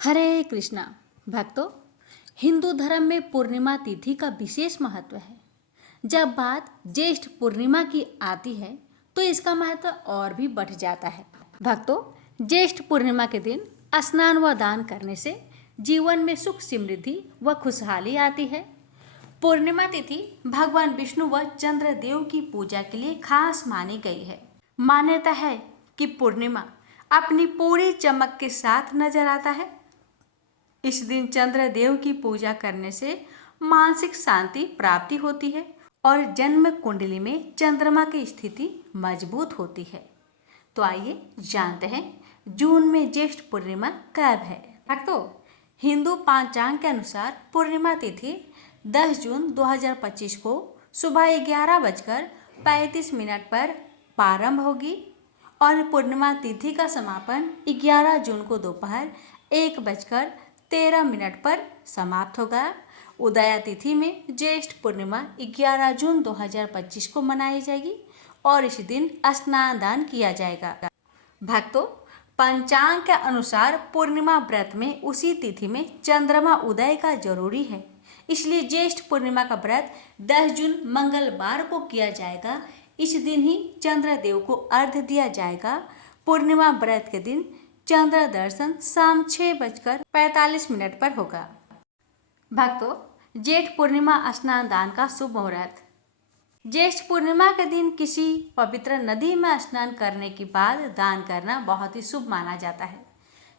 हरे कृष्णा भक्तों, हिंदू धर्म में पूर्णिमा तिथि का विशेष महत्व है। जब बात ज्येष्ठ पूर्णिमा की आती है तो इसका महत्व और भी बढ़ जाता है। भक्तों, ज्येष्ठ पूर्णिमा के दिन स्नान व दान करने से जीवन में सुख समृद्धि व खुशहाली आती है। पूर्णिमा तिथि भगवान विष्णु व चंद्रदेव की पूजा के लिए खास मानी गई है। मान्यता है कि पूर्णिमा अपनी पूरी चमक के साथ नजर आता है। इस दिन चंद्रदेव की पूजा करने से मानसिक शांति प्राप्ति होती है और जन्म कुंडली में चंद्रमा की स्थिति मजबूत होती है। तो आइए जानते हैं जून में ज्येष्ठ पूर्णिमा कब है। भक्तों, हिंदू पंचांग के अनुसार पूर्णिमा तिथि 10 जून 2025 को सुबह 11:35 पर प्रारंभ होगी और पूर्णिमा तिथि का समापन 11 जून को दोपहर 1:13 पर समाप्त होगा। उदया तिथि में ज्येष्ठ पूर्णिमा 11 जून 2025 को मनाई जाएगी और इस दिन स्नान दान किया जाएगा। भक्तों, पंचांग के अनुसार पूर्णिमा व्रत में उसी तिथि में चंद्रमा उदय का जरूरी है, इसलिए ज्येष्ठ पूर्णिमा का व्रत 10 जून मंगलवार को किया जाएगा। इस दिन ही चंद्रदेव को अर्घ्य दिया जाएगा। पूर्णिमा व्रत के दिन चंद्र दर्शन शाम 6:45 पर होगा। भक्तों, ज्येष्ठ पूर्णिमा स्नान दान का शुभ मुहूर्त। ज्येष्ठ पूर्णिमा के दिन किसी पवित्र नदी में स्नान करने के बाद दान करना बहुत ही शुभ माना जाता है।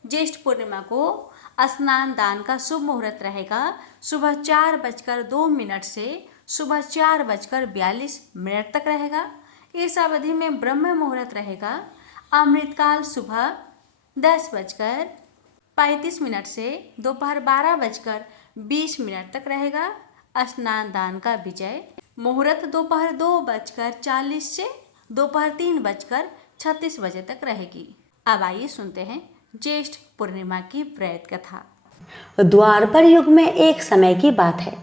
ज्येष्ठ पूर्णिमा को स्नान दान का शुभ मुहूर्त रहेगा सुबह 4:02 से सुबह 4:42 तक रहेगा। इस अवधि में ब्रह्म मुहूर्त रहेगा। अमृतकाल सुबह 10:35 से दोपहर 12:20 तक रहेगा। स्नान दान का विजय मुहूर्त दोपहर 2:40 से दोपहर 3:36 बजे तक रहेगी। अब आइए सुनते हैं ज्येष्ठ पूर्णिमा की व्रत कथा। द्वापर युग में एक समय की बात है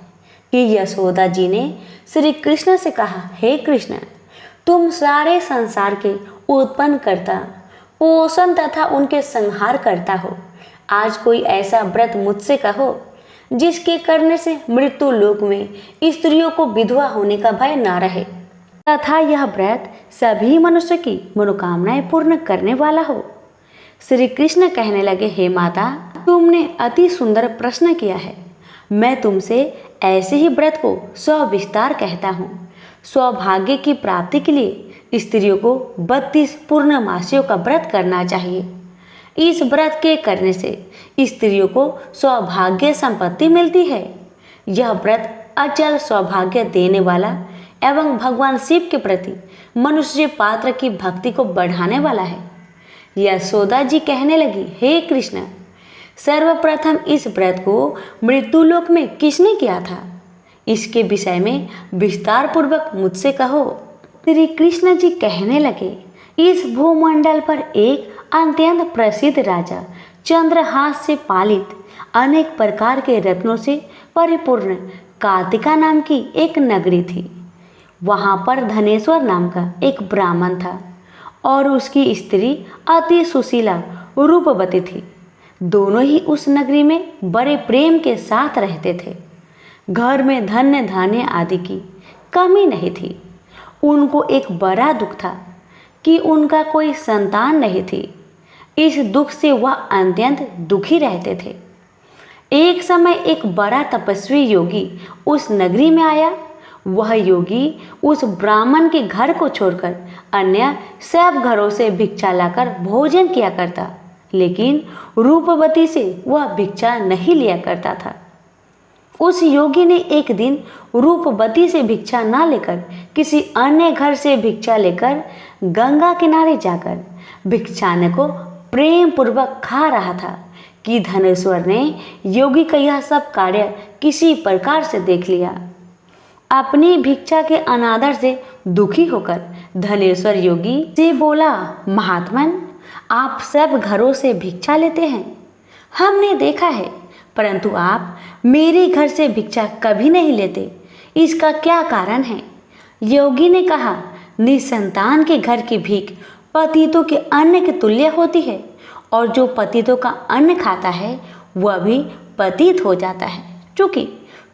कि यशोदा जी ने श्री कृष्ण से कहा, हे कृष्ण, तुम सारे संसार के उत्पन्न करता, पोषण तथा उनके संहार करता हो। आज कोई ऐसा व्रत मुझसे कहो जिसके करने से मृत्यु लोक में स्त्रियों को विधवा होने का भय ना रहे तथा यह व्रत सभी मनुष्य की मनोकामनाएं पूर्ण करने वाला हो। श्री कृष्ण कहने लगे, हे माता, तुमने अति सुंदर प्रश्न किया है। मैं तुमसे ऐसे ही व्रत को सविस्तार कहता हूँ। सौभाग्य की प्राप्ति के लिए स्त्रियों को 32 पूर्णमासियों का व्रत करना चाहिए। इस व्रत के करने से स्त्रियों को सौभाग्य संपत्ति मिलती है। यह व्रत अचल सौभाग्य देने वाला एवं भगवान शिव के प्रति मनुष्य पात्र की भक्ति को बढ़ाने वाला है। यशोदा जी कहने लगी, हे कृष्ण, सर्वप्रथम इस व्रत को मृत्युलोक में किसने किया था? इसके विषय में विस्तार पूर्वक मुझसे कहो। श्री कृष्ण जी कहने लगे, इस भूमंडल पर एक अत्यंत प्रसिद्ध राजा चंद्रहास से पालित अनेक प्रकार के रत्नों से परिपूर्ण कार्तिका नाम की एक नगरी थी। वहाँ पर धनेश्वर नाम का एक ब्राह्मण था और उसकी स्त्री अति सुशीला रूपवती थी। दोनों ही उस नगरी में बड़े प्रेम के साथ रहते थे। घर में धन्य धान्य आदि की कमी नहीं थी। उनको एक बड़ा दुख था कि उनका कोई संतान नहीं थी। इस दुख से वह अत्यंत दुखी रहते थे। एक समय एक बड़ा तपस्वी योगी उस नगरी में आया। वह योगी उस ब्राह्मण के घर को छोड़कर अन्य सब घरों से भिक्षा लाकर भोजन किया करता, लेकिन रूपवती से वह भिक्षा नहीं लिया करता था। उस योगी ने एक दिन रूपवती से भिक्षा न लेकर किसी अन्य घर से भिक्षा लेकर गंगा किनारे जाकर भिक्षान्न को प्रेम पूर्वक खा रहा था कि धनेश्वर ने योगी का यह सब कार्य किसी प्रकार से देख लिया। अपनी भिक्षा के अनादर से दुखी होकर धनेश्वर योगी से बोला, महात्मन, आप सब घरों से भिक्षा लेते हैं, हमने देखा है, परंतु आप मेरे घर से भिक्षा कभी नहीं लेते। इसका क्या कारण है? योगी ने कहा, निसंतान के घर की भीख पतितों के अन्न के तुल्य होती है और जो पतितों का अन्न खाता है वह भी पतित हो जाता है। चूँकि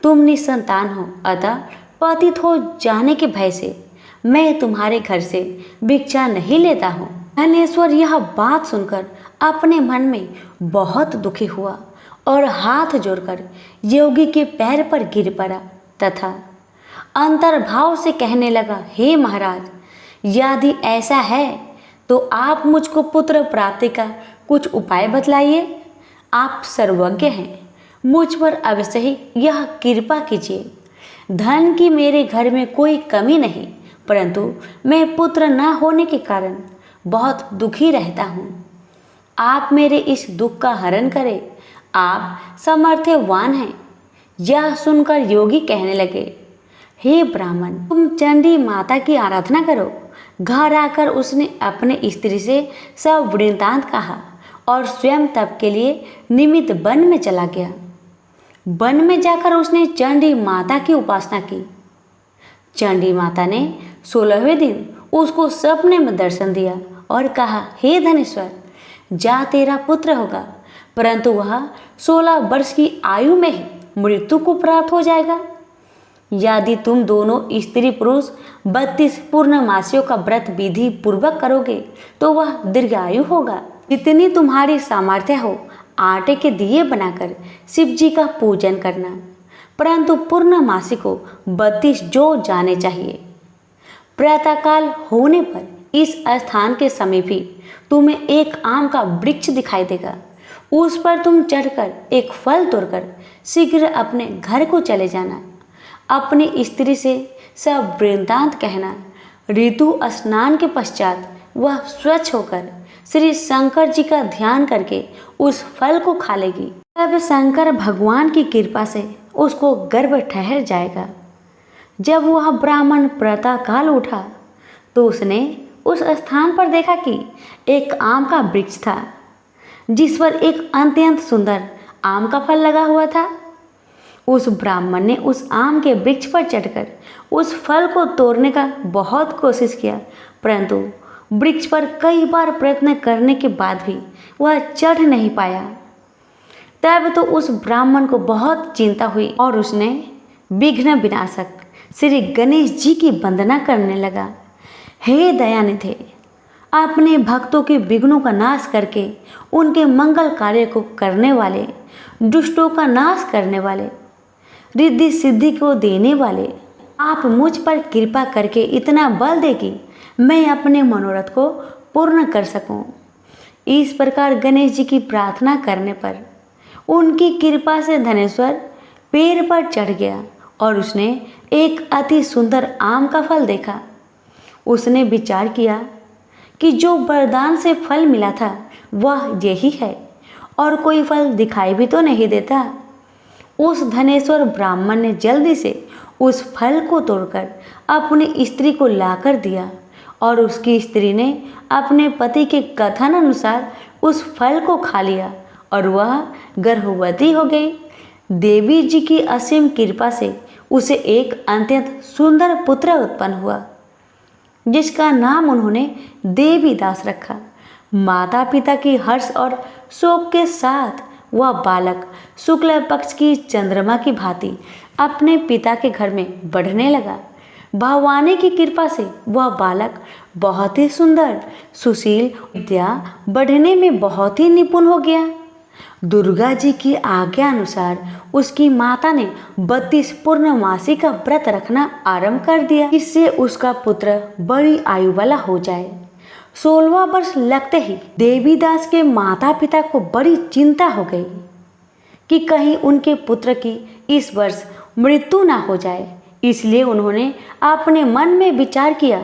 तुम निसंतान हो, अतः पतित हो जाने के भय से मैं तुम्हारे घर से भिक्षा नहीं लेता हूँ। धनेश्वर यह बात सुनकर अपने मन में बहुत दुखी हुआ और हाथ जोड़कर योगी के पैर पर गिर पड़ा तथा अंतर्भाव से कहने लगा, हे महाराज, यदि ऐसा है तो आप मुझको पुत्र प्राप्ति का कुछ उपाय बतलाइए। आप सर्वज्ञ हैं, मुझ पर अवश्य ही यह कृपा कीजिए। धन की मेरे घर में कोई कमी नहीं, परंतु मैं पुत्र न होने के कारण बहुत दुखी रहता हूँ। आप मेरे इस दुख का हरण करें, आप सामर्थ्यवान हैं। यह सुनकर योगी कहने लगे, हे ब्राह्मण, तुम चंडी माता की आराधना करो। घर आकर उसने अपने स्त्री से सब वृत्तांत कहा और स्वयं तप के लिए निमित्त वन में चला गया। वन में जाकर उसने चंडी माता की उपासना की। चंडी माता ने 16वें दिन उसको सपने में दर्शन दिया और कहा, हे धनेश्वर, जा तेरा पुत्र होगा, परंतु वह 16 वर्ष की आयु में ही मृत्यु को प्राप्त हो जाएगा। यदि तुम दोनों स्त्री पुरुष 32 पूर्णमासियों का व्रत विधि पूर्वक करोगे तो वह दीर्घायु होगा। जितनी तुम्हारी सामर्थ्य हो, आटे के दिए बनाकर शिव जी का पूजन करना, परंतु पूर्णमासी को 32 जो जाने चाहिए। प्रातःकाल होने पर इस स्थान के समीप ही तुम्हें एक आम का वृक्ष दिखाई देगा। उस पर तुम चढ़कर एक फल तोड़कर शीघ्र अपने घर को चले जाना। अपनी स्त्री से सब वृत्तांत कहना। ऋतु स्नान के पश्चात वह स्वच्छ होकर श्री शंकर जी का ध्यान करके उस फल को खा लेगी। तब शंकर भगवान की कृपा से उसको गर्भ ठहर जाएगा। जब वह ब्राह्मण प्रातःकाल उठा तो उसने उस स्थान पर देखा कि एक आम का वृक्ष था, जिस पर एक अत्यंत सुंदर आम का फल लगा हुआ था। उस ब्राह्मण ने उस आम के वृक्ष पर चढ़कर उस फल को तोड़ने का बहुत कोशिश किया, परंतु वृक्ष पर कई बार प्रयत्न करने के बाद भी वह चढ़ नहीं पाया। तब तो उस ब्राह्मण को बहुत चिंता हुई और उसने विघ्न विनाशक श्री गणेश जी की वंदना करने लगा। हे दयानिधे, अपने भक्तों के विघ्नों का नाश करके उनके मंगल कार्य को करने वाले, दुष्टों का नाश करने वाले, रिद्धि सिद्धि को देने वाले, आप मुझ पर कृपा करके इतना बल दे कि मैं अपने मनोरथ को पूर्ण कर सकूं। इस प्रकार गणेश जी की प्रार्थना करने पर उनकी कृपा से धनेश्वर पेड़ पर चढ़ गया और उसने एक अति सुंदर आम का फल देखा। उसने विचार किया कि जो वरदान से फल मिला था वह यही है और कोई फल दिखाई भी तो नहीं देता। उस धनेश्वर ब्राह्मण ने जल्दी से उस फल को तोड़कर अपनी स्त्री को लाकर दिया और उसकी स्त्री ने अपने पति के कथन अनुसार उस फल को खा लिया और वह गर्भवती हो गई। देवी जी की असीम कृपा से उसे एक अत्यंत सुंदर पुत्र उत्पन्न हुआ, जिसका नाम उन्होंने देवीदास रखा। माता पिता की हर्ष और शोक के साथ वह बालक शुक्ल पक्ष की चंद्रमा की भांति अपने पिता के घर में बढ़ने लगा। भगवान की कृपा से वह बालक बहुत ही सुंदर, सुशील, विद्या बढ़ने में बहुत ही निपुण हो गया। दुर्गा जी की आज्ञा अनुसार उसकी माता ने 32 पूर्णमासी का व्रत रखना आरंभ कर दिया, इससे उसका पुत्र बड़ी आयु वाला हो जाए। 16वां वर्ष लगते ही देवीदास के माता पिता को बड़ी चिंता हो गई कि कहीं उनके पुत्र की इस वर्ष मृत्यु ना हो जाए। इसलिए उन्होंने अपने मन में विचार किया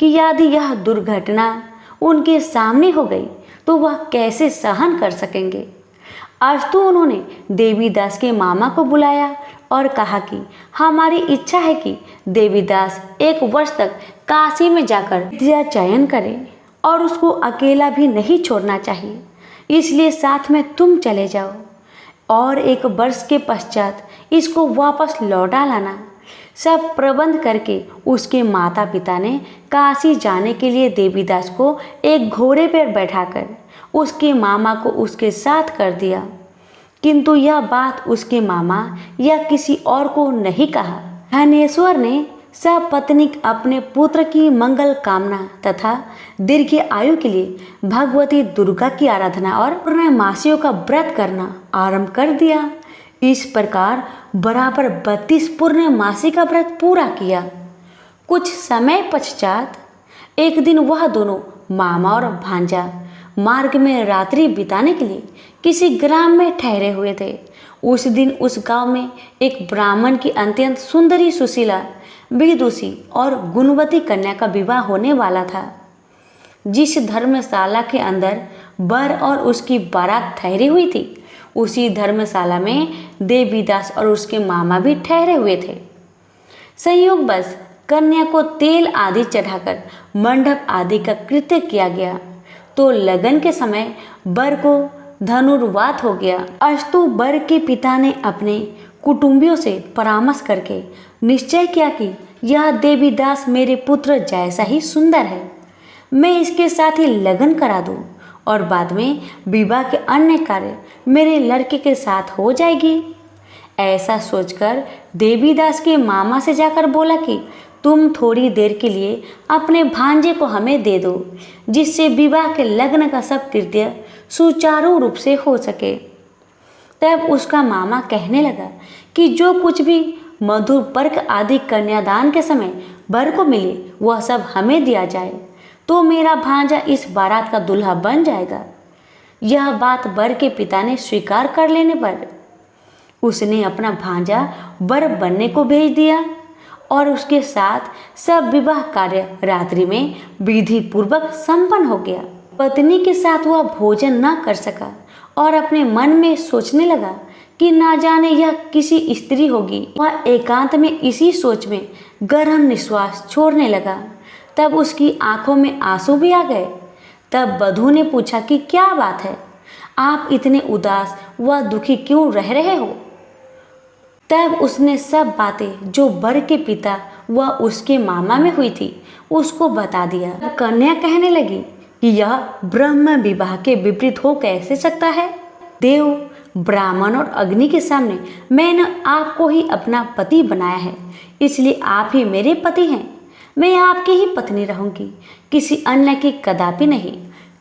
कि यदि यह दुर्घटना उनके सामने हो गई तो वह कैसे सहन कर सकेंगे। अस्तु उन्होंने देवीदास के मामा को बुलाया और कहा कि हमारी इच्छा है कि देवीदास 1 वर्ष तक काशी में जाकर विद्या चयन करे और उसको अकेला भी नहीं छोड़ना चाहिए, इसलिए साथ में तुम चले जाओ और 1 वर्ष के पश्चात इसको वापस लौटा लाना। सब प्रबंध करके उसके माता पिता ने काशी जाने के लिए देवीदास को एक घोड़े पर बैठाकर उसके मामा को उसके साथ कर दिया। किंतु यह बात उसके मामा या किसी और को नहीं कहा। धनेश्वर ने सपत्नीक अपने पुत्र की मंगल कामना तथा दीर्घ आयु के लिए भगवती दुर्गा की आराधना और पूर्णमासियों का व्रत करना आरंभ कर दिया। इस प्रकार बराबर 32 पूर्णमासी का व्रत पूरा किया। कुछ समय पश्चात एक दिन वह दोनों मामा और भांजा मार्ग में रात्रि बिताने के लिए किसी ग्राम में ठहरे हुए थे। उस दिन उस गांव में एक ब्राह्मण की अत्यंत सुंदरी, सुशीला, विदुषी और गुणवती कन्या का विवाह होने वाला था। जिस धर्मशाला के अंदर वर और उसकी बारात ठहरी हुई थी, उसी धर्मशाला में देवीदास और उसके मामा भी ठहरे हुए थे। संयोगवश कन्या को तेल आदि चढ़ाकर मंडप आदि का कृत्य किया गया तो लगन के समय वर को धनुर्वात हो गया। अस्तु वर के पिता ने अपने कुटुंबियों से परामर्श करके निश्चय किया कि यह देवीदास मेरे पुत्र जैसा ही सुंदर है, मैं इसके साथ ही लगन करा दूं और बाद में विवाह के अन्य कार्य मेरे लड़के के साथ हो जाएगी। ऐसा सोचकर देवीदास के मामा से जाकर बोला कि तुम थोड़ी देर के लिए अपने भांजे को हमें दे दो, जिससे विवाह के लग्न का सब कृत्य सुचारू रूप से हो सके। तब उसका मामा कहने लगा कि जो कुछ भी मधुर पर्क आदि कन्यादान के समय वर को मिले वह सब हमें दिया जाए, तो मेरा भांजा इस बारात का दूल्हा बन जाएगा। यह बात वर के पिता ने स्वीकार कर लेने पर उसने अपना भांजा वर बनने को भेज दिया और उसके साथ सब विवाह कार्य रात्रि में विधि पूर्वक संपन्न हो गया। पत्नी के साथ वह भोजन न कर सका और अपने मन में सोचने लगा कि ना जाने यह किसी स्त्री होगी। वह एकांत में इसी सोच में गहरा निश्वास छोड़ने लगा। तब उसकी आंखों में आंसू भी आ गए। तब वधू ने पूछा कि क्या बात है, आप इतने उदास व दुखी क्यों रह रहे हो। तब उसने सब बातें जो वर के पिता व उसके मामा में हुई थी उसको बता दिया। कन्या कहने लगी कि यह ब्रह्म विवाह के विपरीत हो कैसे सकता है। देव, ब्राह्मण और अग्नि के सामने मैंने आपको ही अपना पति बनाया है, इसलिए आप ही मेरे पति हैं। मैं आपकी ही पत्नी रहूंगी, किसी अन्य की कदापि नहीं।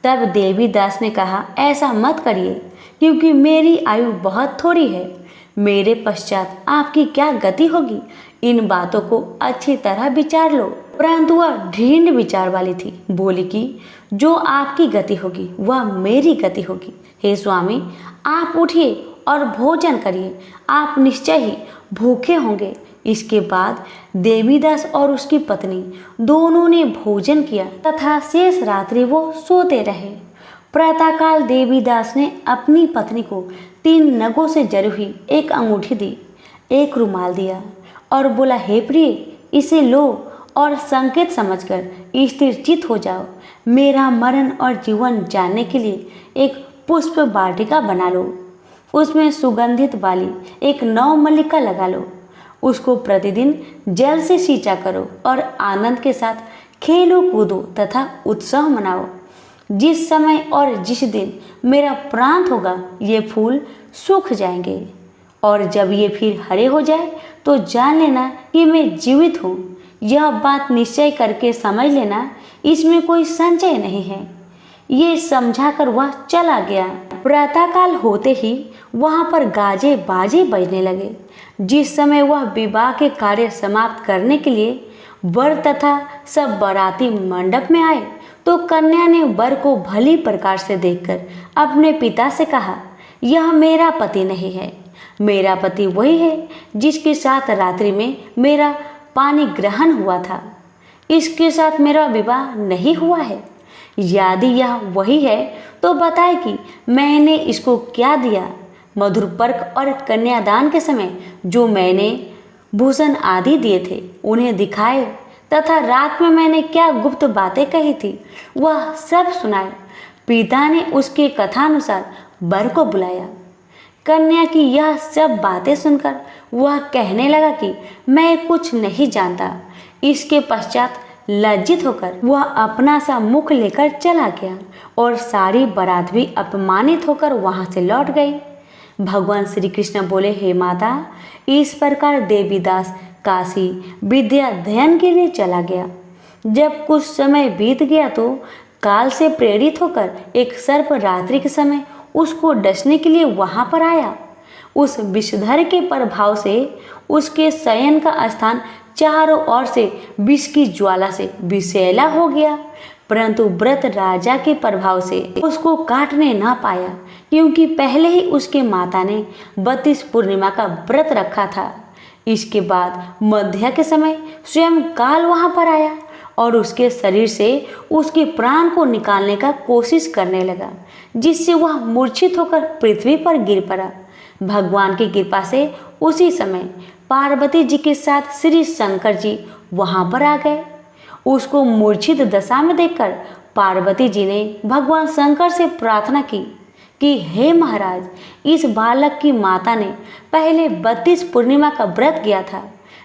तब देवीदास ने कहा, ऐसा मत करिए, क्योंकि मेरी आयु बहुत थोड़ी है। मेरे पश्चात आपकी क्या गति होगी, इन बातों को अच्छी तरह विचार लो। परंतु वह ढीठ विचार वाली थी। बोली कि जो आपकी गति होगी वह मेरी गति होगी। हे स्वामी, आप उठिए और भोजन करिए, आप निश्चय ही भूखे होंगे। इसके बाद देवीदास और उसकी पत्नी दोनों ने भोजन किया तथा शेष रात्रि वो सोते रहे। प्रातःकाल देवीदास ने अपनी पत्नी को 3 नगों से जरी हुई एक अंगूठी दी, एक रुमाल दिया और बोला, हे प्रिय, इसे लो और संकेत समझकर स्थिरचित हो जाओ। मेरा मरण और जीवन जानने के लिए एक पुष्प वाटिका बना लो, उसमें सुगंधित वाली एक नवमल्लिका लगा लो। उसको प्रतिदिन जल से सींचा करो और आनंद के साथ खेलो कूदो तथा उत्सव मनाओ। जिस समय और जिस दिन मेरा प्रांत होगा ये फूल सूख जाएंगे और जब ये फिर हरे हो जाए तो जान लेना कि मैं जीवित हूँ। यह बात निश्चय करके समझ लेना, इसमें कोई संशय नहीं है। ये समझाकर वह चला गया। प्रातःकाल होते ही वहाँ पर गाजे बाजे बजने लगे। जिस समय वह विवाह के कार्य समाप्त करने के लिए वर तथा सब बाराती मंडप में आए तो कन्या ने वर को भली प्रकार से देखकर अपने पिता से कहा, यह मेरा पति नहीं है। मेरा पति वही है जिसके साथ रात्रि में मेरा पानी ग्रहण हुआ था। इसके साथ मेरा विवाह नहीं हुआ है। यदि यह वही है तो बताए कि मैंने इसको क्या दिया। मधुर पर्क और कन्यादान के समय जो मैंने भूषण आदि दिए थे उन्हें दिखाए तथा रात में मैंने क्या गुप्त बातें कही थी वह सब सुनाए। पिता ने उसके कथानुसार वर को बुलाया। कन्या की यह सब बातें सुनकर वह कहने लगा कि मैं कुछ नहीं जानता। इसके पश्चात लज्जित होकर वह अपना सा मुख लेकर चला गया और सारी बारात भी अपमानित होकर वहां से लौट गई। भगवान श्री कृष्ण बोले, हे माता, इस प्रकार देवीदास काशी विद्या अध्ययन के लिए चला गया। जब कुछ समय बीत गया तो काल से प्रेरित होकर एक सर्प रात्रि के समय उसको डसने के लिए वहां पर आया। उस विषधर के प्रभाव से उसके शयन का स्थान चारों ओर से विष की ज्वाला से विषैला हो गया, परंतु व्रत राजा के प्रभाव से उसको काटने ना पाया, क्योंकि पहले ही उसके माता ने 32 पूर्णिमा का व्रत रखा था। इसके बाद मध्या के समय स्वयं काल वहां पर आया और उसके शरीर से उसके प्राण को निकालने का कोशिश करने लगा, जिससे वह मूर्छित होकर पृथ्वी पर गिर पड़ा। भगवान की कृपा से उसी समय पार्वती जी के साथ श्री शंकर जी वहां पर आ गए। उसको मूर्छित दशा में देखकर पार्वती जी ने भगवान शंकर से प्रार्थना की कि हे महाराज, इस बालक की माता ने पहले 32 पूर्णिमा का व्रत किया था,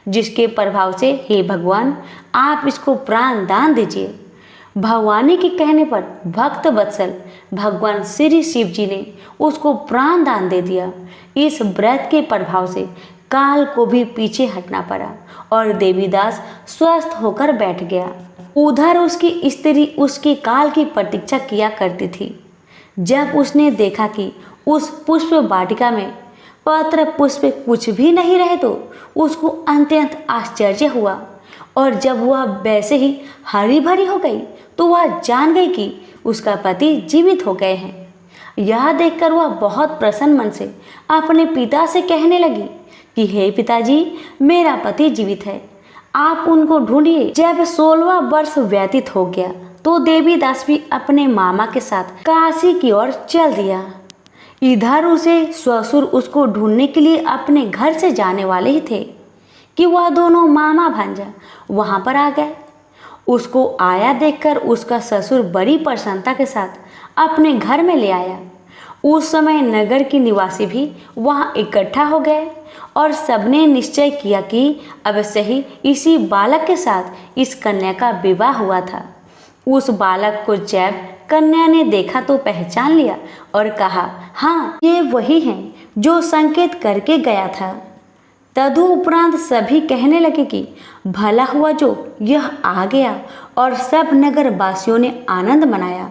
जिसके प्रभाव से हे भगवान आप इसको प्राण दान दीजिए। भवानी के कहने पर भक्त वत्सल भगवान श्री शिव जी ने उसको प्राण दान दे दिया। इस व्रत के प्रभाव से काल को भी पीछे हटना पड़ा और देवीदास स्वस्थ होकर बैठ गया। उधर उसकी स्त्री उसके काल की प्रतीक्षा किया करती थी। जब उसने देखा कि उस पुष्प वाटिका में पत्र पुष्प कुछ भी नहीं रहे तो उसको अत्यंत आश्चर्य हुआ, और जब वह वैसे ही हरी भरी हो गई तो वह जान गई कि उसका पति जीवित हो गए हैं। यह देखकर वह बहुत प्रसन्न मन से अपने पिता से कहने लगी कि हे पिताजी, मेरा पति जीवित है, आप उनको ढूंढिए। जब 16वां वर्ष व्यतीत हो गया तो देवीदास भी अपने मामा के साथ काशी की ओर चल दिया। इधर उसे ससुर उसको ढूंढने के लिए अपने घर से जाने वाले ही थे कि वह दोनों मामा भांजा वहां पर आ गए। उसको आया देखकर उसका ससुर बड़ी प्रसन्नता के साथ अपने घर में ले आया। उस समय नगर के निवासी भी वहां इकट्ठा हो गए और सबने निश्चय किया कि अवश्य ही इसी बालक के साथ इस कन्या का विवाह हुआ था। उस बालक को जब कन्या ने देखा तो पहचान लिया और कहा, हाँ, ये वही हैं जो संकेत करके गया था। तदुपरांत सभी कहने लगे कि भला हुआ जो यह आ गया, और सब नगर वासियों ने आनंद मनाया।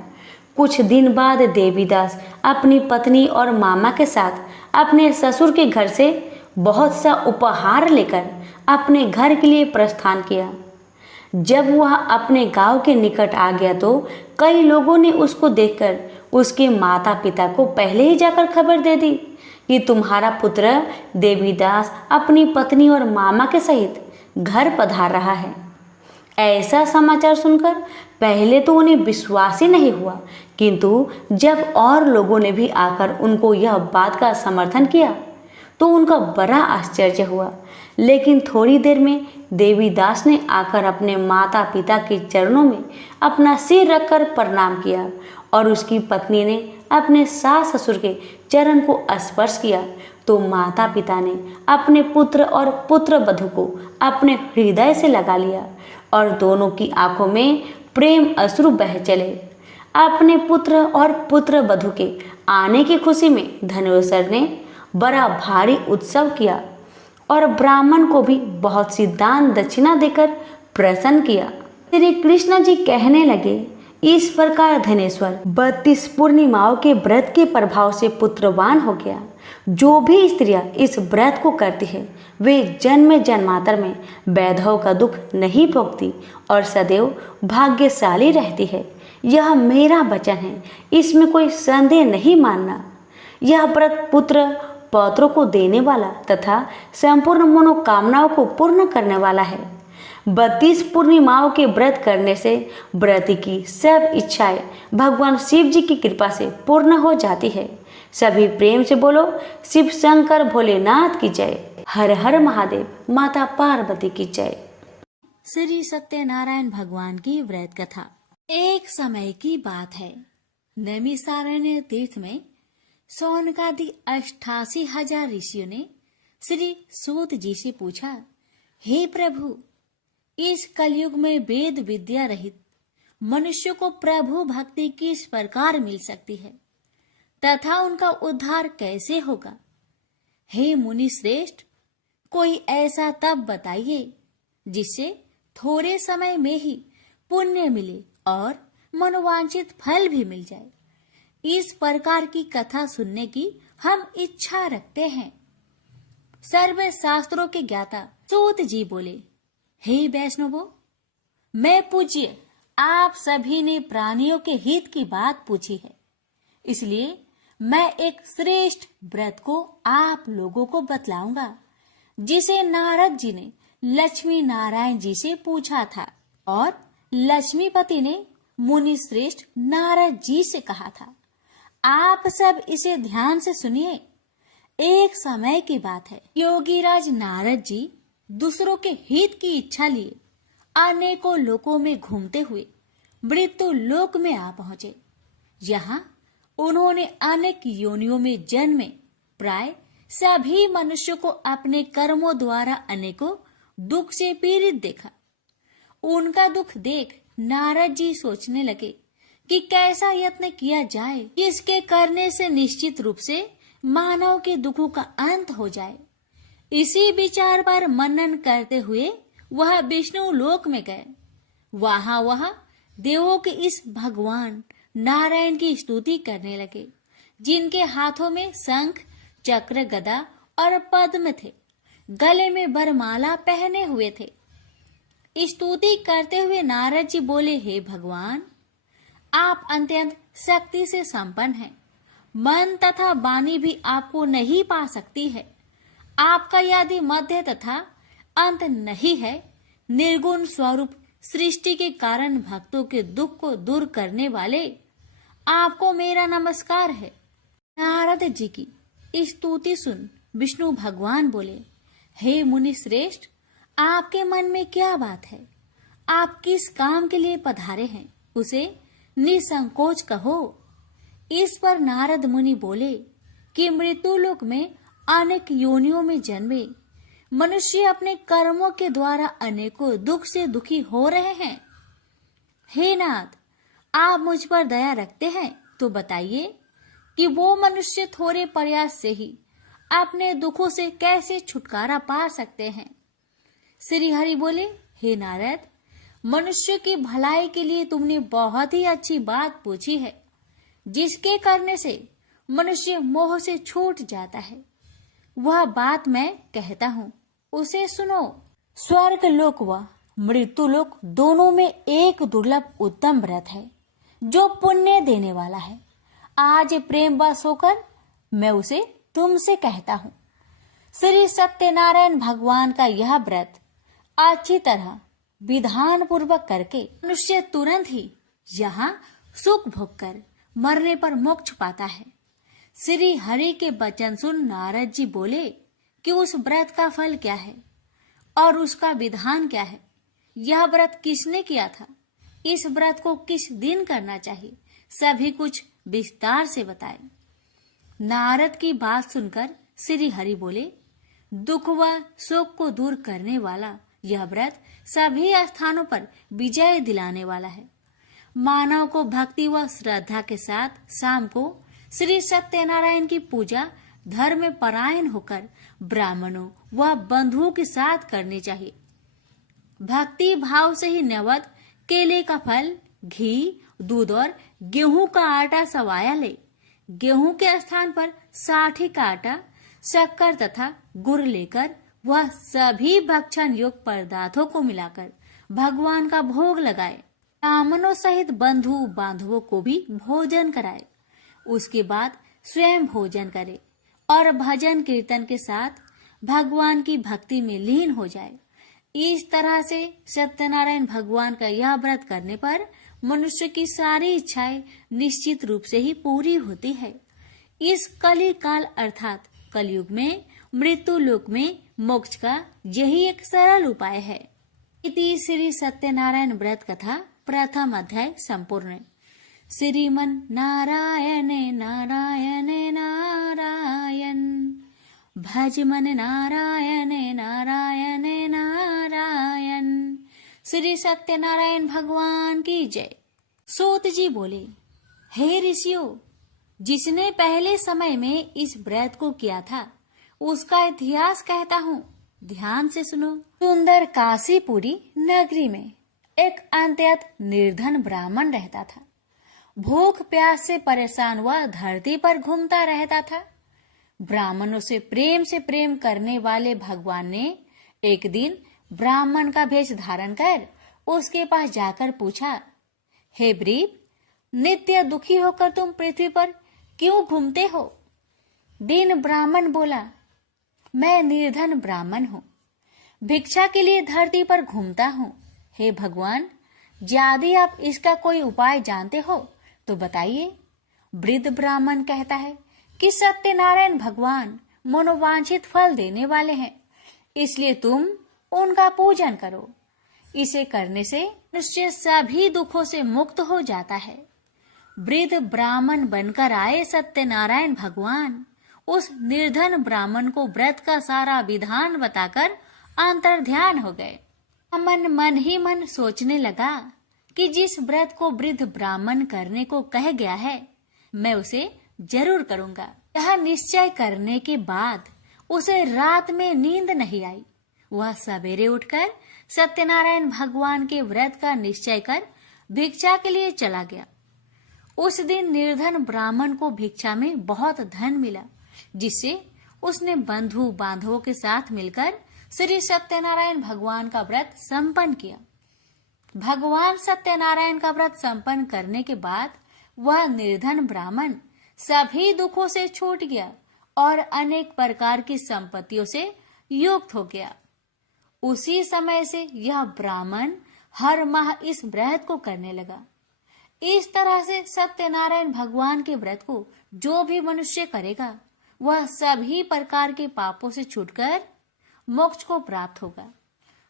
कुछ दिन बाद देवीदास अपनी पत्नी और मामा के साथ अपने ससुर के घर से बहुत सा उपहार लेकर अपने घर के लिए प्रस्थान किया। जब वह अपने गांव के निकट आ गया तो कई लोगों ने उसको देखकर उसके माता पिता को पहले ही जाकर खबर दे दी कि तुम्हारा पुत्र देवीदास अपनी पत्नी और मामा के सहित घर पधार रहा है। ऐसा समाचार सुनकर पहले तो उन्हें विश्वास ही नहीं हुआ, किंतु जब और लोगों ने भी आकर उनको यह बात का समर्थन किया तो उनका बड़ा आश्चर्य हुआ। लेकिन थोड़ी देर में देवीदास ने आकर अपने माता पिता के चरणों में अपना सिर रखकर प्रणाम किया और उसकी पत्नी ने अपने सास ससुर के चरण को स्पर्श किया तो माता पिता ने अपने पुत्र और पुत्र वधू को अपने हृदय से लगा लिया और दोनों की आंखों में प्रेम अश्रु बह चले। अपने पुत्र और पुत्र वधू के आने की खुशी में धनेश्वर ने बड़ा भारी उत्सव किया और ब्राह्मण को भी बहुत सी दान दक्षिणा देकर प्रसन्न किया। श्री कृष्ण जी कहने लगे, इस प्रकार धनेश्वर 32 पूर्णिमाओं के व्रत के प्रभाव से पुत्रवान हो गया। जो भी स्त्रियां इस व्रत को करती है वे जन्म जन्मांतर में वैधव का दुख नहीं भोगती और सदैव भाग्यशाली रहती है। यह मेरा वचन है, इसमें कोई संदेह नहीं मानना। यह व्रत पुत्र पौत्रों को देने वाला तथा संपूर्ण मनोकामनाओं को पूर्ण करने वाला है। 32 पूर्णिमाओं के व्रत करने से व्रती की सब इच्छाएं भगवान शिव जी की कृपा से पूर्ण हो जाती है। सभी प्रेम से बोलो, शिव शंकर भोलेनाथ की जय। हर हर महादेव, माता पार्वती की जय। श्री सत्यनारायण भगवान की व्रत कथा। एक समय की बात है, नैमिषारण्य तीर्थ में सौनकादि 88,000 ऋषियों ने श्री सूत जी से पूछा, हे प्रभु, इस कलयुग में वेद विद्या रहित मनुष्य को प्रभु भक्ति किस प्रकार मिल सकती है तथा उनका उद्धार कैसे होगा, हे मुनि श्रेष्ठ, कोई ऐसा तप बताइए जिससे थोड़े समय में ही पुण्य मिले और मनोवांछित फल भी मिल जाए। इस प्रकार की कथा सुनने की हम इच्छा रखते हैं। सर्व शास्त्रों के ज्ञाता सूत जी बोले, हे वैष्णवों, मैं पूज्य आप सभी ने प्राणियों के हित की बात पूछी है, इसलिए मैं एक श्रेष्ठ व्रत को आप लोगों को बतलाऊंगा, जिसे नारद जी ने लक्ष्मी नारायण जी से पूछा था और लक्ष्मीपति ने मुनि श्रेष्ठ नारद जी से कहा था। आप सब इसे ध्यान से सुनिए। एक समय की बात है, योगीराज नारद जी दूसरों के हित की इच्छा लिए अनेकों लोकों में घूमते हुए मृत्यु लोक में आ पहुंचे। यहाँ उन्होंने अनेक योनियों में जन्मे प्राय सभी मनुष्यों को अपने कर्मों द्वारा अनेकों दुख से पीड़ित देखा। उनका दुख देख नारद जी सोचने लगे कि कैसा यत्न किया जाए इसके करने से निश्चित रूप से मानव के दुखों का अंत हो जाए। इसी विचार पर मनन करते हुए वह विष्णु लोक में गए। वह देवों के इस भगवान नारायण की स्तुति करने लगे, जिनके हाथों में शंख, चक्र, गदा और पद्म थे, गले में वरमाला पहने हुए थे। स्तुति करते हुए नारद जी बोले, हे भगवान, आप अत्यंत शक्ति से संपन्न हैं। मन तथा वाणी भी आपको नहीं पा सकती है। आपका यदि मध्य तथा अंत नहीं है, निर्गुण स्वरूप सृष्टि के कारण भक्तों के दुख को दूर करने वाले, आपको मेरा नमस्कार है। नारद जी की स्तुति सुन विष्णु भगवान बोले, हे मुनि श्रेष्ठ, आपके मन में क्या बात है? आप किस काम के लिए पधारे हैं, उसे निसंकोच कहो। इस पर नारद मुनि बोले कि मृत्यु लोक में अनेक योनियों में जन्मे मनुष्य अपने कर्मों के द्वारा अनेकों दुख से दुखी हो रहे हैं। हे नाथ, आप मुझ पर दया रखते हैं तो बताइए कि वो मनुष्य थोड़े प्रयास से ही अपने दुखों से कैसे छुटकारा पा सकते हैं। श्री हरि बोले, हे नारद, मनुष्य की भलाई के लिए तुमने बहुत ही अच्छी बात पूछी है, जिसके करने से मनुष्य मोह से छूट जाता है। वह बात मैं कहता हूँ, उसे सुनो। स्वर्ग लोक व मृत्यु लोक दोनों में एक दुर्लभ उत्तम व्रत है जो पुण्य देने वाला है। आज प्रेम वश होकर मैं उसे तुमसे कहता हूँ। श्री सत्यनारायण भगवान का यह व्रत अच्छी तरह विधान पूर्वक करके मनुष्य तुरंत ही यहाँ सुख भोग कर मरने पर मोक्ष पाता है। श्री हरि के वचन सुन नारद जी बोले कि उस व्रत का फल क्या है और उसका विधान क्या है। यह व्रत किसने किया था, इस व्रत को किस दिन करना चाहिए, सभी कुछ विस्तार से बताए। नारद की बात सुनकर श्री हरि बोले, दुख व शोक को दूर करने वाला यह व्रत सभी स्थानों पर विजय दिलाने वाला है। मानव को भक्ति व श्रद्धा के साथ शाम को श्री सत्यनारायण की पूजा धर्म में परायण होकर ब्राह्मणों व बंधुओं के साथ करनी चाहिए। भक्ति भाव से ही नैवेद्य केले का फल, घी, दूध और गेहूं का आटा सवाया ले। गेहूं के स्थान पर साठी का आटा, शक्कर तथा गुड़ लेकर वह सभी भक्षण योग्य पदार्थों को मिलाकर भगवान का भोग लगाए। ब्राह्मणों सहित बंधु बांधवों को भी भोजन कराए। उसके बाद स्वयं भोजन करे और भजन कीर्तन के साथ भगवान की भक्ति में लीन हो जाए। इस तरह से सत्यनारायण भगवान का यह व्रत करने पर मनुष्य की सारी इच्छाएं निश्चित रूप से ही पूरी होती है। इस कली काल अर्थात कलयुग में मृत्यु लोक में मोक्ष का यही एक सरल उपाय है। इति श्री सत्यनारायण व्रत कथा प्रथम अध्याय संपूर्ण। श्रीमन नारायण नारायण नारायण, भज मन नारायण नारायण नारायण। श्री सत्यनारायण भगवान की जय। सूत जी बोले, हे ऋषियों, जिसने पहले समय में इस व्रत को किया था उसका इतिहास कहता हूँ, ध्यान से सुनो। सुंदर काशीपुरी नगरी में एक अत्यंत निर्धन ब्राह्मण रहता था। भूख प्यास से परेशान हुआ धरती पर घूमता रहता था। ब्राह्मणों से प्रेम करने वाले भगवान ने एक दिन ब्राह्मण का भेष धारण कर उसके पास जाकर पूछा, हे ब्रीप, नित्य दुखी होकर तुम पृथ्वी पर क्यों घूमते हो? दीन ब्राह्मण बोला, मैं निर्धन ब्राह्मण हूँ, भिक्षा के लिए धरती पर घूमता हूँ। हे भगवान, यदि आप इसका कोई उपाय जानते हो तो बताइए। वृद्ध ब्राह्मण कहता है कि सत्यनारायण भगवान मनोवांछित फल देने वाले हैं, इसलिए तुम उनका पूजन करो। इसे करने से निश्चय सभी दुखों से मुक्त हो जाता है। वृद्ध ब्राह्मण बनकर आए सत्यनारायण भगवान उस निर्धन ब्राह्मण को व्रत का सारा विधान बताकर अंतर्ध्यान हो गए। मन ही मन सोचने लगा कि जिस व्रत को वृद्ध ब्राह्मण करने को कह गया है, मैं उसे जरूर करूंगा। यह निश्चय करने के बाद उसे रात में नींद नहीं आई। वह सवेरे उठकर सत्यनारायण भगवान के व्रत का निश्चय कर भिक्षा के लिए चला गया। उस दिन निर्धन ब्राह्मण को भिक्षा में बहुत धन मिला, जिससे उसने बंधु बांधवों के साथ मिलकर श्री सत्यनारायण भगवान का व्रत संपन्न किया। भगवान सत्यनारायण का व्रत संपन्न करने के बाद वह निर्धन ब्राह्मण सभी दुखों से छूट गया और अनेक प्रकार की संपत्तियों से युक्त हो गया। उसी समय से यह ब्राह्मण हर माह इस व्रत को करने लगा। इस तरह से सत्यनारायण भगवान के व्रत को जो भी मनुष्य करेगा, वह सभी प्रकार के पापों से छूटकर मोक्ष को प्राप्त होगा।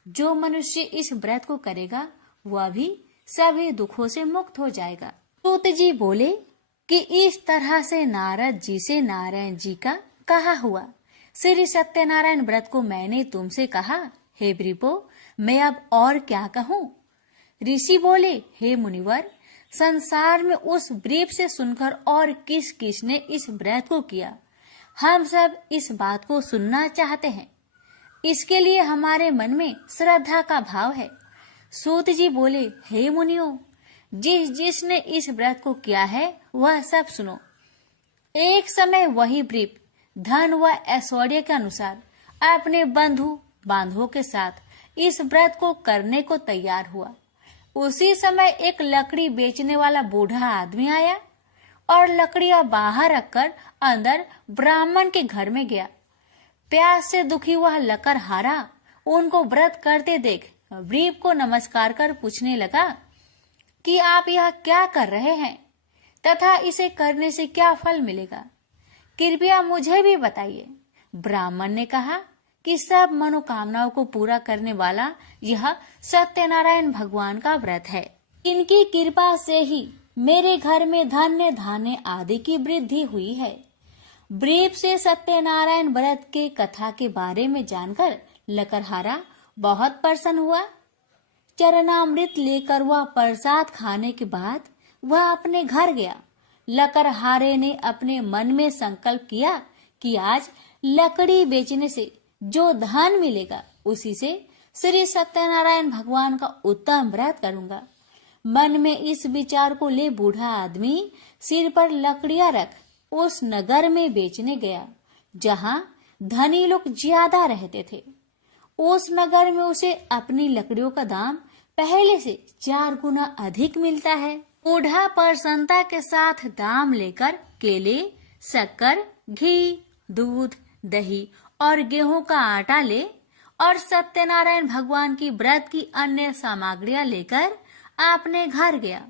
जो मनुष्य इस व्रत को करेगा, वह भी सभी दुखों से मुक्त हो जाएगा। सूत जी बोले कि इस तरह से नारद जी से नारायण जी का कहा हुआ श्री सत्यनारायण व्रत को मैंने तुमसे कहा। हे ब्रीपो, मैं अब और क्या कहूँ? ऋषि बोले, हे मुनिवर, संसार में उस ब्रीप से सुनकर और किस किस ने इस व्रत को किया, हम सब इस बात को सुनना चाहते हैं। इसके लिए हमारे मन में श्रद्धा का भाव है। सूत जी बोले, हे मुनियों, जिसने इस व्रत को किया है वह सब सुनो। एक समय वही ब्रीप धन व ऐश्वर्य के अनुसार अपने बंधु बांधवों के साथ इस व्रत को करने को तैयार हुआ। उसी समय एक लकड़ी बेचने वाला बूढ़ा आदमी आया और लकड़ियां बाहर रखकर अंदर ब्राह्मण के घर में गया। प्यास से दुखी वह लकड़हारा उनको व्रत करते देख ब्रीप को नमस्कार कर पूछने लगा कि आप यह क्या कर रहे हैं तथा इसे करने से क्या फल मिलेगा, कृपया मुझे भी बताइए। ब्राह्मण ने कहा कि सब मनोकामनाओं को पूरा करने वाला यह सत्यनारायण भगवान का व्रत है। इनकी कृपा से ही मेरे घर में धन्य धान्य आदि की वृद्धि हुई है। ब्रीप से सत्यनारायण व्रत के कथा के बारे में जानकर लकड़हारा बहुत प्रसन्न हुआ। चरणामृत लेकर वह प्रसाद खाने के बाद वह अपने घर गया। लकड़हारे ने अपने मन में संकल्प किया कि आज लकड़ी बेचने से जो धन मिलेगा उसी से श्री सत्यनारायण भगवान का उत्तम व्रत करूंगा। मन में इस विचार को ले बूढ़ा आदमी सिर पर लकड़ियां रख उस नगर में बेचने गया जहां धनी लोग ज्यादा रहते थे। उस नगर में उसे अपनी लकड़ियों का दाम पहले से 4 गुना अधिक मिलता है। बूढ़ा प्रसन्नता के साथ दाम लेकर केले, शक्कर, घी, दूध, दही और गेहूं का आटा ले और सत्यनारायण भगवान की व्रत की अन्य सामग्रियां लेकर अपने घर गया।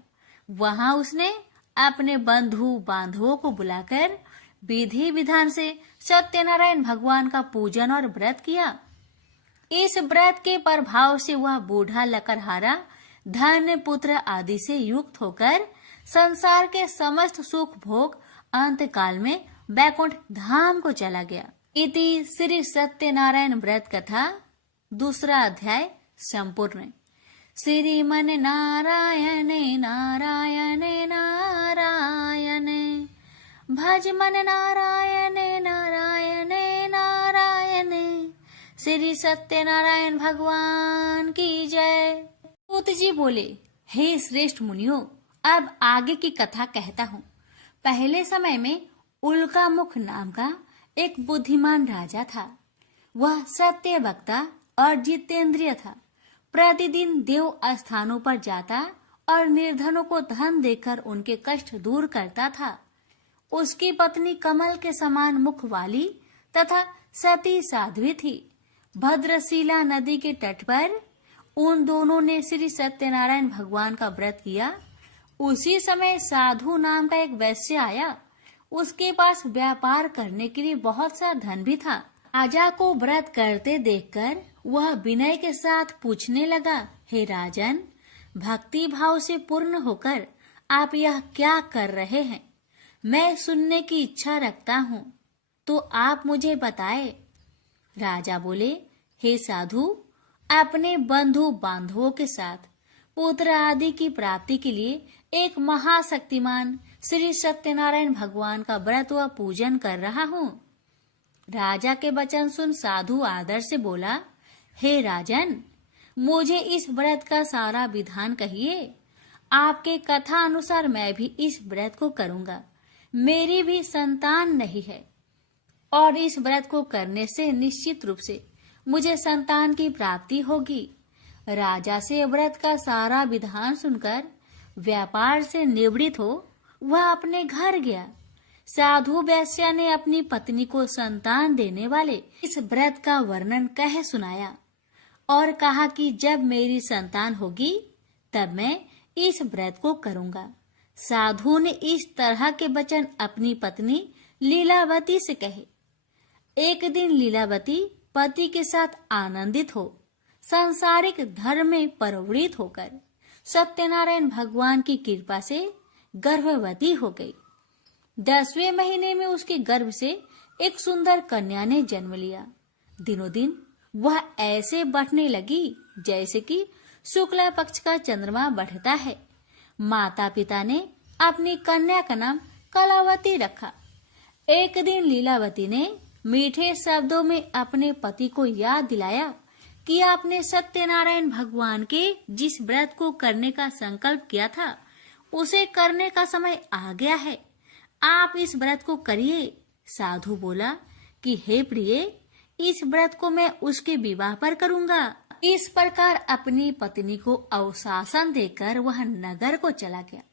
वहां उसने अपने बंधु बांधवों को बुलाकर विधि विधान से सत्यनारायण भगवान का पूजन और व्रत किया। इस व्रत के प्रभाव से वह बूढ़ा लकड़हारा धन पुत्र आदि से युक्त होकर संसार के समस्त सुख भोग अंत काल में बैकुंठ धाम को चला गया। इति श्री सत्यनारायण व्रत कथा 2 अध्याय संपूर्ण। श्रीमन नारायण नारायण नारायण भज मन नारायण नारायण नारायण। श्री सत्यनारायण भगवान की जय। सूत जी बोले, हे श्रेष्ठ मुनियों, अब आगे की कथा कहता हूँ। पहले समय में उल्कामुख नाम का एक बुद्धिमान राजा था। वह सत्य वक्ता और जितेंद्रिय था। प्रतिदिन देव स्थानों पर जाता और निर्धनों को धन देकर उनके कष्ट दूर करता था। उसकी पत्नी कमल के समान मुख वाली तथा सती साध्वी थी। भद्रशिला नदी के तट पर उन दोनों ने श्री सत्यनारायण भगवान का व्रत किया। उसी समय साधु नाम का एक वैश्य आया। उसके पास व्यापार करने के लिए बहुत सा धन भी था। राजा को व्रत करते देखकर वह विनय के साथ पूछने लगा, हे राजन, भक्ति भाव से पूर्ण होकर आप यह क्या कर रहे हैं? मैं सुनने की इच्छा रखता हूँ, तो आप मुझे बताए। राजा बोले, हे साधु, अपने बंधु बांधवों के साथ पुत्र आदि की प्राप्ति के लिए एक महाशक्तिमान श्री सत्यनारायण भगवान का व्रत व पूजन कर रहा हूँ। राजा के वचन सुन साधु आदर से बोला, हे राजन, मुझे इस व्रत का सारा विधान कहिए। आपके कथा अनुसार मैं भी इस व्रत को करूँगा। मेरी भी संतान नहीं है और इस व्रत को करने से निश्चित रूप से मुझे संतान की प्राप्ति होगी। राजा से व्रत का सारा विधान सुनकर व्यापार से निवृत्त हो वह अपने घर गया। साधु वैश्य ने अपनी पत्नी को संतान देने वाले इस व्रत का वर्णन कह सुनाया और कहा कि जब मेरी संतान होगी तब मैं इस व्रत को करूंगा। साधु ने इस तरह के वचन अपनी पत्नी लीलावती से कहे। एक दिन लीलावती पति के साथ आनंदित हो सांसारिक धर्म में प्रवृत्त होकर सत्यनारायण भगवान की कृपा से गर्भवती हो गई। 10वें महीने में उसके गर्भ से एक सुंदर कन्या ने जन्म लिया। दिनों दिन वह ऐसे बढ़ने लगी जैसे कि शुक्ला पक्ष का चंद्रमा बढ़ता है। माता पिता ने अपनी कन्या का नाम कलावती रखा। एक दिन लीलावती ने मीठे शब्दों में अपने पति को याद दिलाया कि आपने सत्यनारायण भगवान के जिस व्रत को करने का संकल्प किया था उसे करने का समय आ गया है। आप इस व्रत को करिए। साधु बोला कि हे प्रिय, इस व्रत को मैं उसके विवाह पर करूंगा। इस प्रकार अपनी पत्नी को अवशासन देकर वह नगर को चला गया।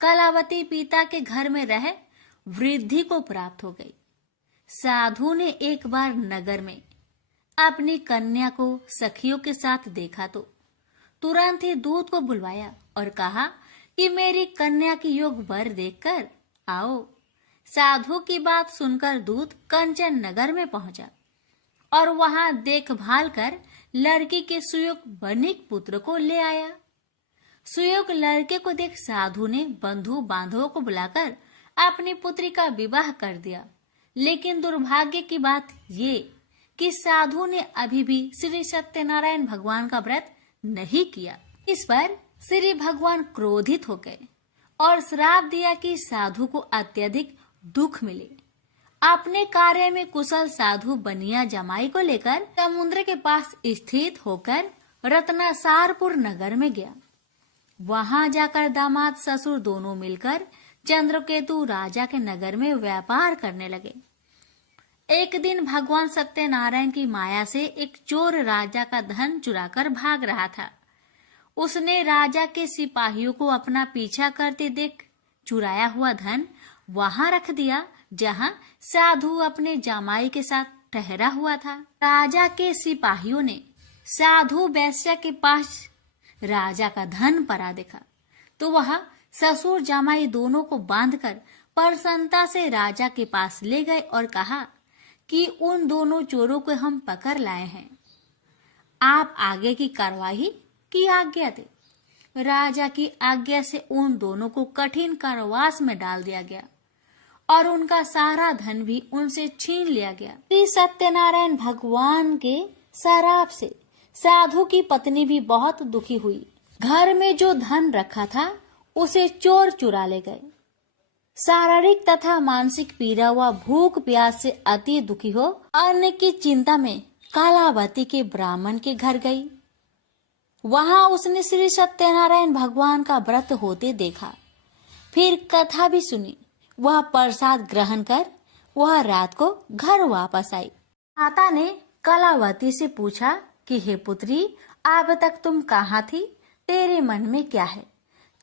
कलावती पिता के घर में रह वृद्धि को प्राप्त हो गई। साधु ने एक बार नगर में अपनी कन्या को सखियों के साथ देखा तो तुरंत ही दूत को बुलवाया और कहा कि मेरी कन्या की योग वर देखकर आओ। साधु की बात सुनकर दूत कंचन नगर में पहुंचा और वहां देखभाल कर लड़की के सुयोग वणिक पुत्र को ले आया। सुयोग लड़के को देख साधु ने बंधु बांधवों को बुलाकर अपनी पुत्री का विवाह कर दिया। लेकिन दुर्भाग्य की बात ये कि साधु ने अभी भी श्री सत्यनारायण भगवान का व्रत नहीं किया। इस पर श्री भगवान क्रोधित हो गए और श्राप दिया कि साधु को अत्यधिक दुख मिले। अपने कार्य में कुशल साधु बनिया जमाई को लेकर समुद्र के पास स्थित होकर रत्नासारपुर नगर में गया। वहां जाकर दामाद ससुर दोनों मिलकर चंद्रकेतु राजा के नगर में व्यापार करने लगे। एक दिन भगवान सत्यनारायण की माया से एक चोर राजा का धन चुराकर भाग रहा था। उसने राजा के सिपाहियों को अपना पीछा करते देख चुराया हुआ धन वहां रख दिया जहां साधु अपने जामाई के साथ ठहरा हुआ था। राजा के सिपाहियों ने साधु वैश्य के पास राजा का धन पड़ा देखा तो वह ससुर जामाई दोनों को बांधकर प्रसन्नता से राजा के पास ले गए और कहा कि उन दोनों चोरों को हम पकड़ लाए हैं, आप आगे की कार्रवाई की आज्ञा दे। राजा की आज्ञा से उन दोनों को कठिन कारावास में डाल दिया गया और उनका सारा धन भी उनसे छीन लिया गया। श्री सत्यनारायण भगवान के शराप से साधु की पत्नी भी बहुत दुखी हुई। घर में जो धन रखा था उसे चोर चुरा ले गए। शारीरिक तथा मानसिक पीड़ा व भूख प्यास से अति दुखी हो अन्न की चिंता में कालावती के ब्राह्मण के घर गई। वहां उसने श्री सत्यनारायण भगवान का व्रत होते देखा। फिर कथा भी सुनी। वह प्रसाद ग्रहण कर वह रात को घर वापस आई। माता ने कलावती से पूछा कि हे पुत्री, अब तक तुम कहाँ थी? तेरे मन में क्या है?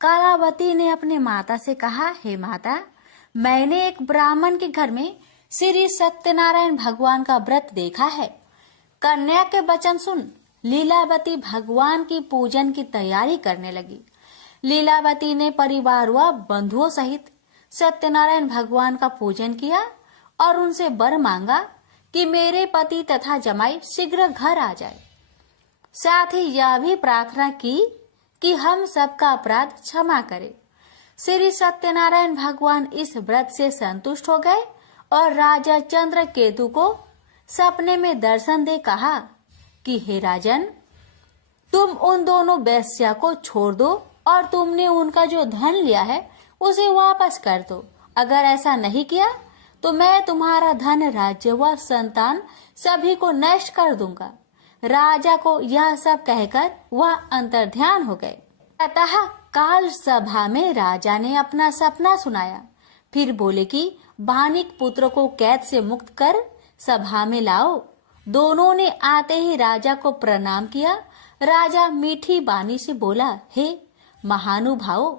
कलावती ने अपने माता से कहा, हे माता, मैंने एक ब्राह्मण के घर में श्री सत्यनारायण भगवान का व्रत देखा है। कन्या के वचन सुन लीलावती भगवान की पूजन की तैयारी करने लगी। लीलावती ने परिवार व बंधुओं सहित सत्यनारायण भगवान का पूजन किया और उनसे वर मांगा कि मेरे पति तथा जमाई शीघ्र घर आ जाए। साथ ही यह भी प्रार्थना की कि हम सबका अपराध क्षमा करे। श्री सत्यनारायण भगवान इस व्रत से संतुष्ट हो गए और राजा चंद्रकेतु को सपने में दर्शन दे कहा कि हे राजन, तुम उन दोनों वेश्या को छोड़ दो और तुमने उनका जो धन लिया है उसे वापस कर दो। अगर ऐसा नहीं किया तो मैं तुम्हारा धन, राज्य व संतान सभी को नष्ट कर दूंगा। राजा को यह सब कहकर वह अंतर्ध्यान हो गए। अतः काल सभा में राजा ने अपना सपना सुनाया। फिर बोले कि बानिक पुत्र को कैद से मुक्त कर सभा में लाओ। दोनों ने आते ही राजा को प्रणाम किया। राजा मीठी बानी से बोला, हे महानुभावो,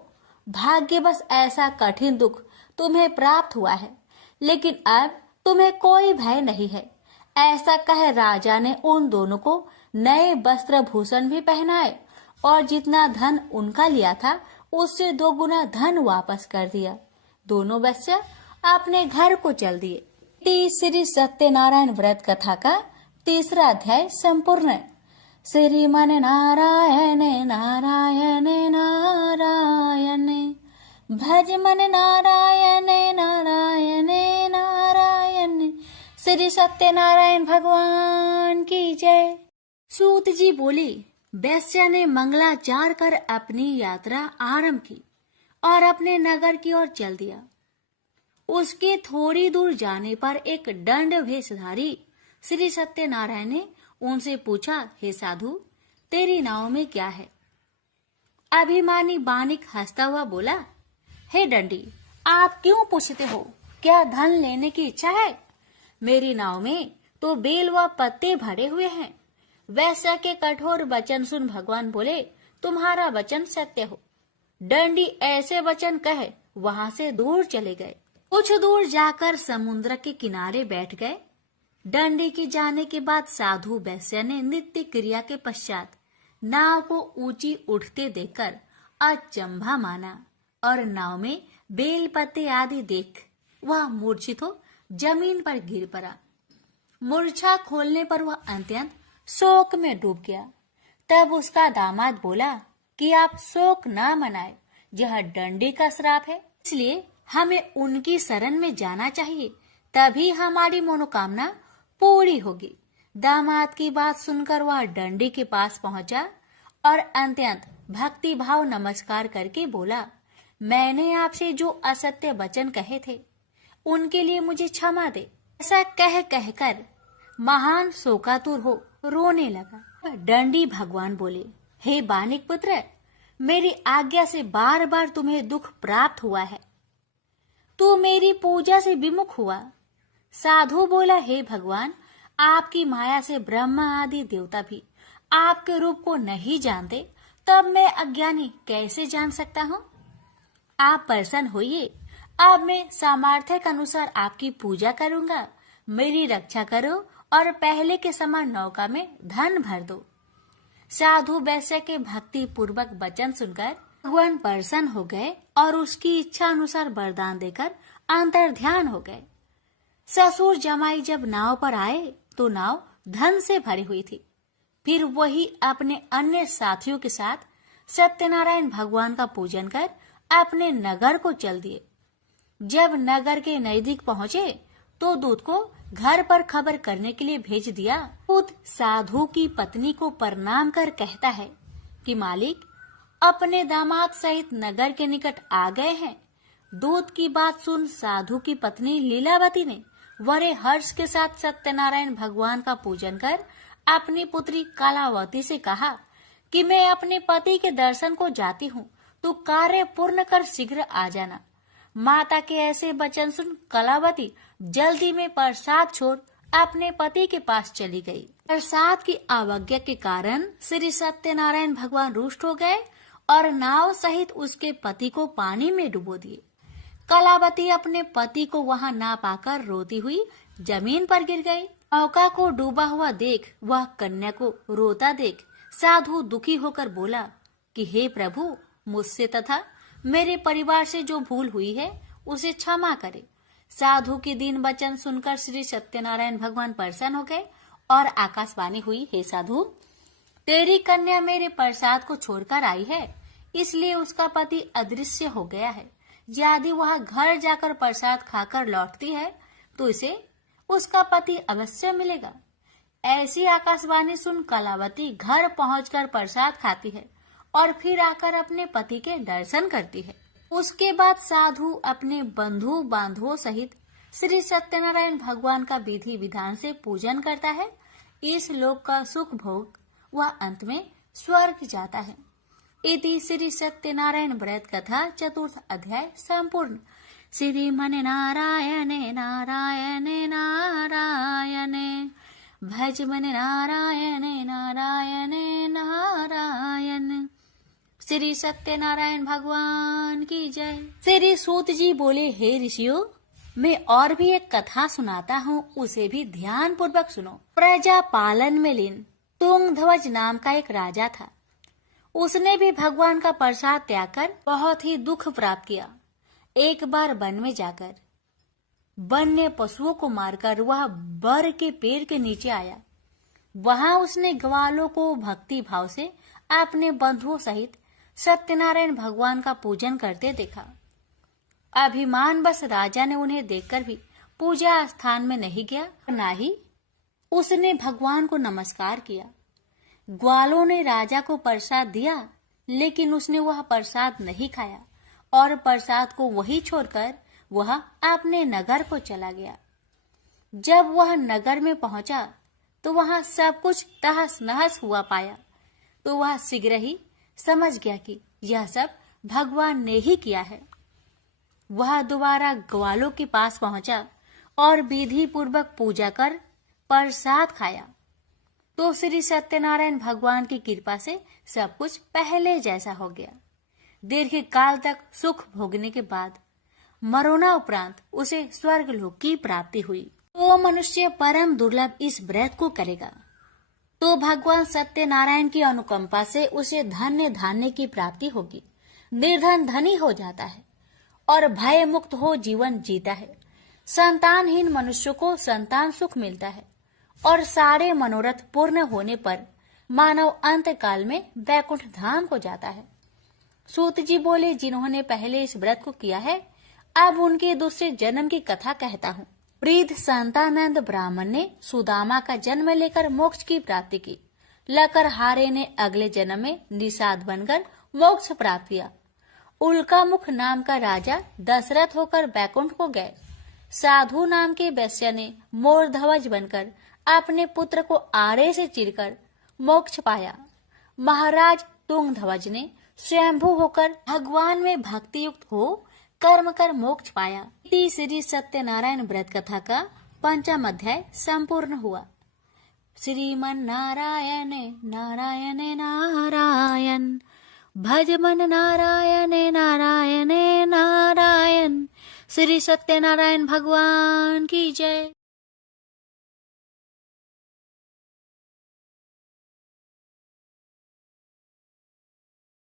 भाग्यवश ऐसा कठिन दुख तुम्हें प्राप्त हुआ है, लेकिन अब तुम्हें कोई भय नहीं है। ऐसा कह राजा ने उन दोनों को नए वस्त्र भूषण भी पहनाए और जितना धन उनका लिया था उससे 2 गुना धन वापस कर दिया। दोनों वेश्या अपने घर को चल दिए। श्री सत्यनारायण व्रत कथा का 3रा अध्याय संपूर्ण। श्रीमन नारायण नारायण नारायण, भज मन नारायण नारायण नारायण। श्री सत्यनारायण भगवान की जय। सूत जी बोले, वैश्या ने मंगलाचार कर अपनी यात्रा आरंभ की और अपने नगर की ओर चल दिया। उसके थोड़ी दूर जाने पर एक दंड वेशधारी श्री सत्यनारायण ने उनसे पूछा, हे साधु, तेरी नाव में क्या है? अभिमानी बानिक हंसता हुआ बोला, हे दंडी, आप क्यों पूछते हो? क्या धन लेने की इच्छा है? मेरी नाव में तो बेल व पत्ते भरे हुए हैं। वैश्या के कठोर वचन सुन भगवान बोले, तुम्हारा वचन सत्य हो। दंडी ऐसे वचन कहे वहां से दूर चले गए। कुछ दूर जाकर समुद्र के किनारे बैठ गए। दंडी के जाने के बाद साधु वैश्या ने नित्य क्रिया के पश्चात नाव को ऊंची उठते देखकर अचंभा माना और नाव में बेल पत्ते आदि देख वह मूर्छित हो जमीन पर गिर पड़ा। मूर्छा खोलने पर वह अत्यंत शोक में डूब गया। तब उसका दामाद बोला कि आप शोक ना मनाए, यह दंडी का श्राप है, इसलिए हमें उनकी शरण में जाना चाहिए, तभी हमारी मनोकामना पूरी होगी। दामाद की बात सुनकर वह दंडी के पास पहुंचा और अत्यंत भक्ति भाव नमस्कार करके बोला, मैंने आपसे जो असत्य वचन कहे थे उनके लिए मुझे क्षमा दे। ऐसा कहकर महान शोकातुर हो रोने लगा। दंडी भगवान बोले, हे बानिक पुत्र, मेरी आज्ञा से बार बार तुम्हें दुख प्राप्त हुआ है, तू मेरी पूजा से विमुख हुआ। साधु बोला, हे भगवान, आपकी माया से ब्रह्मा आदि देवता भी आपके रूप को नहीं जानते, तब मैं अज्ञानी कैसे जान सकता हूँ? आप प्रसन्न होइए, अब मैं सामर्थ्य के अनुसार आपकी पूजा करूंगा। मेरी रक्षा करो और पहले के समान नौका में धन भर दो। साधु वैश्य के भक्ति पूर्वक वचन सुनकर भगवान प्रसन्न हो गए और उसकी इच्छा अनुसार वरदान देकर अंतर्ध्यान हो गए। ससुर जमाई जब नाव पर आए तो नाव धन से भरी हुई थी। फिर वही अपने अन्य साथियों के साथ सत्यनारायण भगवान का पूजन कर अपने नगर को चल दिए। जब नगर के नजदीक पहुंचे तो दूत को घर पर खबर करने के लिए भेज दिया। दूत साधु की पत्नी को प्रणाम कर कहता है कि मालिक अपने दामाद सहित नगर के निकट आ गए हैं। दूत की बात सुन साधु की पत्नी लीलावती ने बड़े हर्ष के साथ सत्यनारायण भगवान का पूजन कर अपनी पुत्री कलावती से कहा कि मैं अपने पति के दर्शन को जाती हूँ, तो कार्य पूर्ण कर शीघ्र आ जाना। माता के ऐसे वचन सुन कलावती जल्दी में प्रसाद छोड़ अपने पति के पास चली गई। प्रसाद की अवज्ञा के कारण श्री सत्यनारायण भगवान रुष्ट हो गए और नाव सहित उसके पति को पानी में डुबो दिए। कलावती अपने पति को वहां ना पाकर रोती हुई जमीन पर गिर गई। नौका को डूबा हुआ देख वह कन्या को रोता देख साधु दुखी होकर बोला कि हे प्रभु, मुझसे तथा मेरे परिवार से जो भूल हुई है उसे क्षमा करे। साधु के दीन वचन सुनकर श्री सत्यनारायण भगवान प्रसन्न हो गए और आकाशवाणी हुई, हे साधु, तेरी कन्या मेरे प्रसाद को छोड़कर आई है, इसलिए उसका पति अदृश्य हो गया है। यदि वह घर जाकर प्रसाद खाकर लौटती है तो इसे उसका पति अवश्य मिलेगा। ऐसी आकाशवाणी सुन कलावती घर पहुंचकर प्रसाद खाती है और फिर आकर अपने पति के दर्शन करती है। उसके बाद साधु अपने बंधु बांधवों सहित श्री सत्यनारायण भगवान का विधि विधान से पूजन करता है। इस लोक का सुख भोग वह अंत में स्वर्ग जाता है। इति श्री सत्यनारायण व्रत कथा चतुर्थ अध्याय संपूर्ण। श्रीमन नारायणे नारायणे नारायणे भज मन नारायणे नारायणे नारायण। श्री सत्यनारायण भगवान की जय। श्री सूत जी बोले, हे ऋषियों, मैं और भी एक कथा सुनाता हूँ, उसे भी ध्यान पूर्वक सुनो। प्रजा पालन में लीन तुंगध्वज नाम का एक राजा था। उसने भी भगवान का प्रसाद त्याग कर बहुत ही दुख प्राप्त किया। एक बार वन में जाकर वन्य पशुओं को मारकर वह बर के पेड़ के नीचे आया। वहां उसने ग्वालों को भक्ति भाव से अपने बंधुओं सहित सत्यनारायण भगवान का पूजन करते देखा। अभिमान बस राजा ने उन्हें देखकर भी पूजा स्थान में नहीं गया, न ही उसने भगवान को नमस्कार किया। ग्वालों ने राजा को प्रसाद दिया, लेकिन उसने वह प्रसाद नहीं खाया और प्रसाद को वही छोड़कर वह अपने नगर को चला गया। जब वह नगर में पहुंचा तो वहां सब कुछ तहस नहस हुआ पाया, तो वह शीघ्र ही समझ गया कि यह सब भगवान ने ही किया है। वह दोबारा ग्वालों के पास पहुंचा और विधि पूर्वक पूजा कर प्रसाद खाया, तो श्री सत्यनारायण भगवान की कृपा से सब कुछ पहले जैसा हो गया। दीर्घ काल तक सुख भोगने के बाद मरोना उपरांत उसे स्वर्ग लोक की प्राप्ति हुई। तो मनुष्य परम दुर्लभ इस व्रत को करेगा तो भगवान सत्यनारायण की अनुकंपा से उसे धन्य धान्य की प्राप्ति होगी। निर्धन धनी हो जाता है और भय मुक्त हो जीवन जीता है। संतानहीन मनुष्य को संतान सुख मिलता है और सारे मनोरथ पूर्ण होने पर मानव अंत काल में वैकुंठ धाम को जाता है। सूत जी बोले, जिन्होंने पहले इस व्रत को किया है, अब उनके दूसरे जन्म की कथा कहता हूँ। वृद्ध संतानंद ब्राह्मण ने सुदामा का जन्म लेकर मोक्ष की प्राप्ति की। लकरहारे ने अगले जन्म में निषाद बनकर मोक्ष प्राप्त किया। उल्का मुख नाम का राजा दशरथ होकर बैकुंठ को गए। साधु नाम के वैश्य ने मोर ध्वज बनकर अपने पुत्र को आरे से चीरकर मोक्ष पाया। महाराज तुंगध्वज ने स्वयंभू होकर भगवान में भक्ति युक्त हो कर्म कर मोक्ष पाया। श्री सत्यनारायण व्रत कथा का 5वां अध्याय संपूर्ण हुआ। श्रीमन नारायण नारायण नारायण भज मन नारायण नारायण नारायण। श्री सत्यनारायण भगवान की जय।